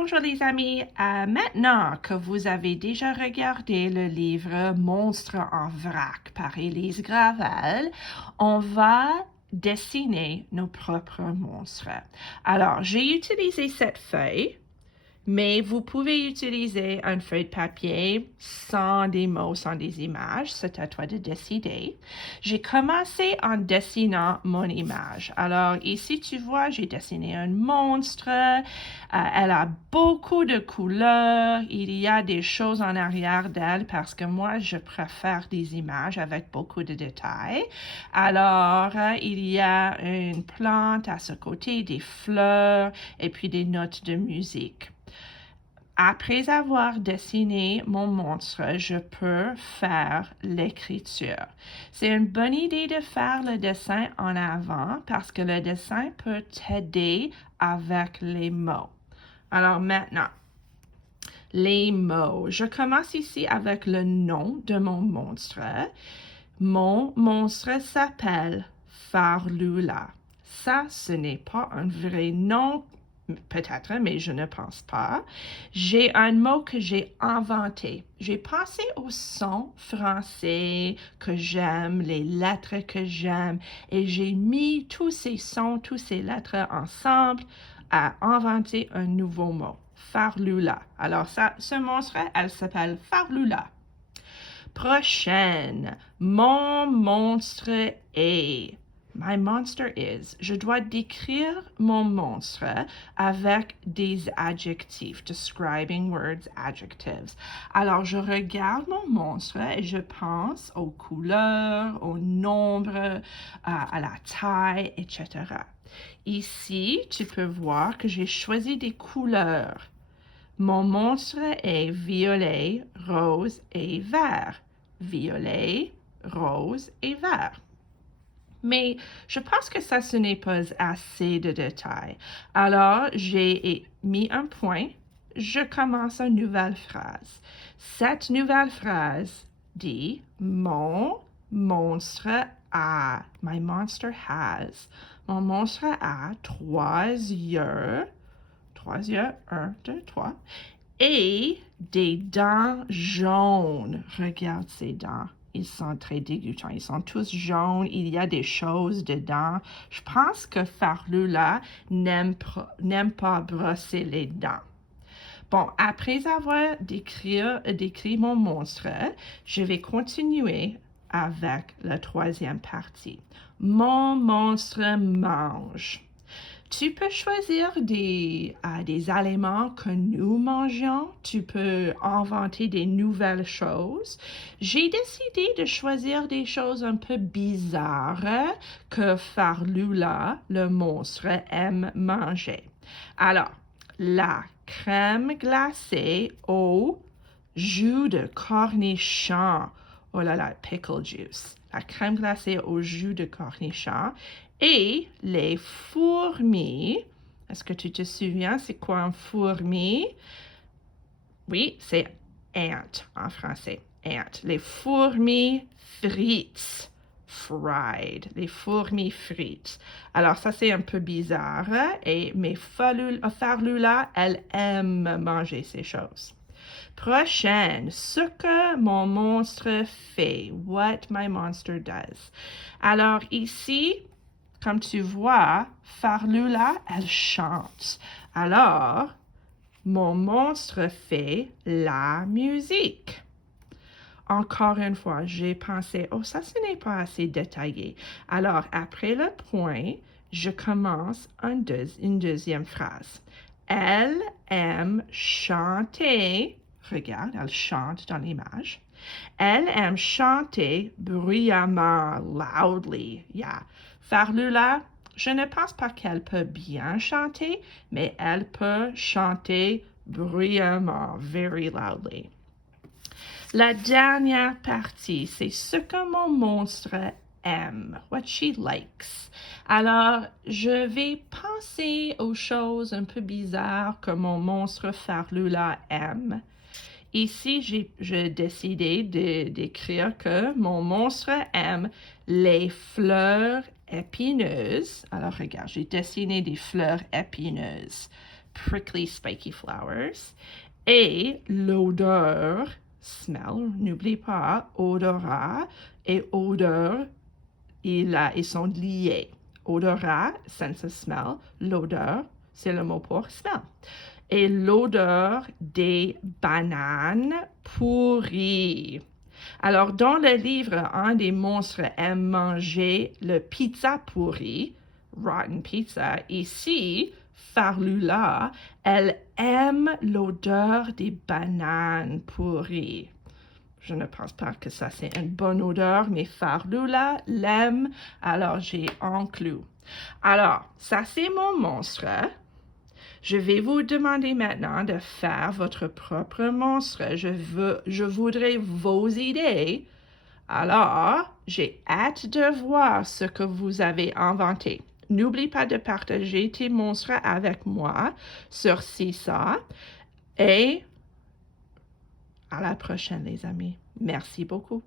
Bonjour les amis, maintenant que vous avez déjà regardé le livre Monstres en vrac par Élise Gravel, on va dessiner nos propres monstres. Alors, j'ai utilisé cette feuille, mais vous pouvez utiliser une feuille de papier sans des mots, sans des images. C'est à toi de décider. J'ai commencé en dessinant mon image. Alors ici, tu vois, j'ai dessiné un monstre. Elle a beaucoup de couleurs. Il y a des choses en arrière d'elle parce que moi, je préfère des images avec beaucoup de détails. Alors, il y a une plante à ce côté, des fleurs et puis des notes de musique. Après avoir dessiné mon monstre, je peux faire l'écriture. C'est une bonne idée de faire le dessin en avant parce que le dessin peut t'aider avec les mots. Alors maintenant, les mots. Je commence ici avec le nom de mon monstre. Mon monstre s'appelle Farlula. Ça, ce n'est pas un vrai nom. Peut-être, mais je ne pense pas. J'ai un mot que j'ai inventé. J'ai pensé aux sons français que j'aime, les lettres que j'aime, et j'ai mis tous ces sons, toutes ces lettres ensemble à inventer un nouveau mot. Farlula. Alors ça, ce monstre, elle s'appelle Farlula. Prochaine. Mon monstre est. My monster is. Je dois décrire mon monstre avec des adjectifs. Describing words, adjectives. Alors, je regarde mon monstre et je pense aux couleurs, au nombre, à la taille, etc. Ici, tu peux voir que j'ai choisi des couleurs. Mon monstre est violet, rose et vert. Violet, rose et vert. Mais je pense que ça, ce n'est pas assez de détails. Alors, j'ai mis un point. Je commence une nouvelle phrase. Cette nouvelle phrase dit « Mon monstre a ». My monster has. Mon monstre a 3 yeux. 3 yeux, 1, 2, 3. Et des dents jaunes. Regarde ces dents. Ils sont très dégoûtants. Ils sont tous jaunes. Il y a des choses dedans. Je pense que Farlula n'aime pas brosser les dents. Bon, après avoir décrit mon monstre, je vais continuer avec la troisième partie. Mon monstre mange. Tu peux choisir des aliments que nous mangeons. Tu peux inventer des nouvelles choses. J'ai décidé de choisir des choses un peu bizarres que Farlula, le monstre, aime manger. Alors, la crème glacée au jus de cornichon. Oh là là, pickle juice. La crème glacée au jus de cornichon. Et les fourmis. Est-ce que tu te souviens, c'est quoi un fourmi? Oui, c'est ant en français. Ant. Les fourmis frites. Fried. Les fourmis frites. Alors, ça, c'est un peu bizarre. Mais Farlula, elle aime manger ces choses. Prochaine, ce que mon monstre fait. What my monster does. Alors, ici, comme tu vois, Farlula, elle chante. Alors, mon monstre fait la musique. Encore une fois, j'ai pensé, oh, ça, ce n'est pas assez détaillé. Alors, après le point, je commence une deuxième phrase. Elle aime chanter. Regarde, elle chante dans l'image. Elle aime chanter bruyamment, loudly. Yeah. Farlula, je ne pense pas qu'elle peut bien chanter, mais elle peut chanter bruyamment, very loudly. La dernière partie, c'est ce que mon monstre aime, what she likes. Alors, je vais penser aux choses un peu bizarres que mon monstre Farlula aime. Ici, j'ai décidé d'écrire que mon monstre aime les fleurs épineuses. Alors, regarde, j'ai dessiné des fleurs épineuses. prickly, spiky flowers. Et l'odeur, smell, n'oublie pas, odorat et odeur, ils sont liés. Odorat, sense of smell. L'odeur, c'est le mot pour smell. Et l'odeur des bananes pourries. Alors, dans le livre, un des monstres aime manger le pizza pourri, rotten pizza. Ici, Farlula, elle aime l'odeur des bananes pourries. Je ne pense pas que ça c'est une bonne odeur, mais Farlula l'aime, alors j'ai inclus. Alors, ça c'est mon monstre. Je vais vous demander maintenant de faire votre propre monstre. Je voudrais vos idées. Alors, j'ai hâte de voir ce que vous avez inventé. N'oublie pas de partager tes monstres avec moi sur Seesaw. Et à la prochaine, les amis. Merci beaucoup.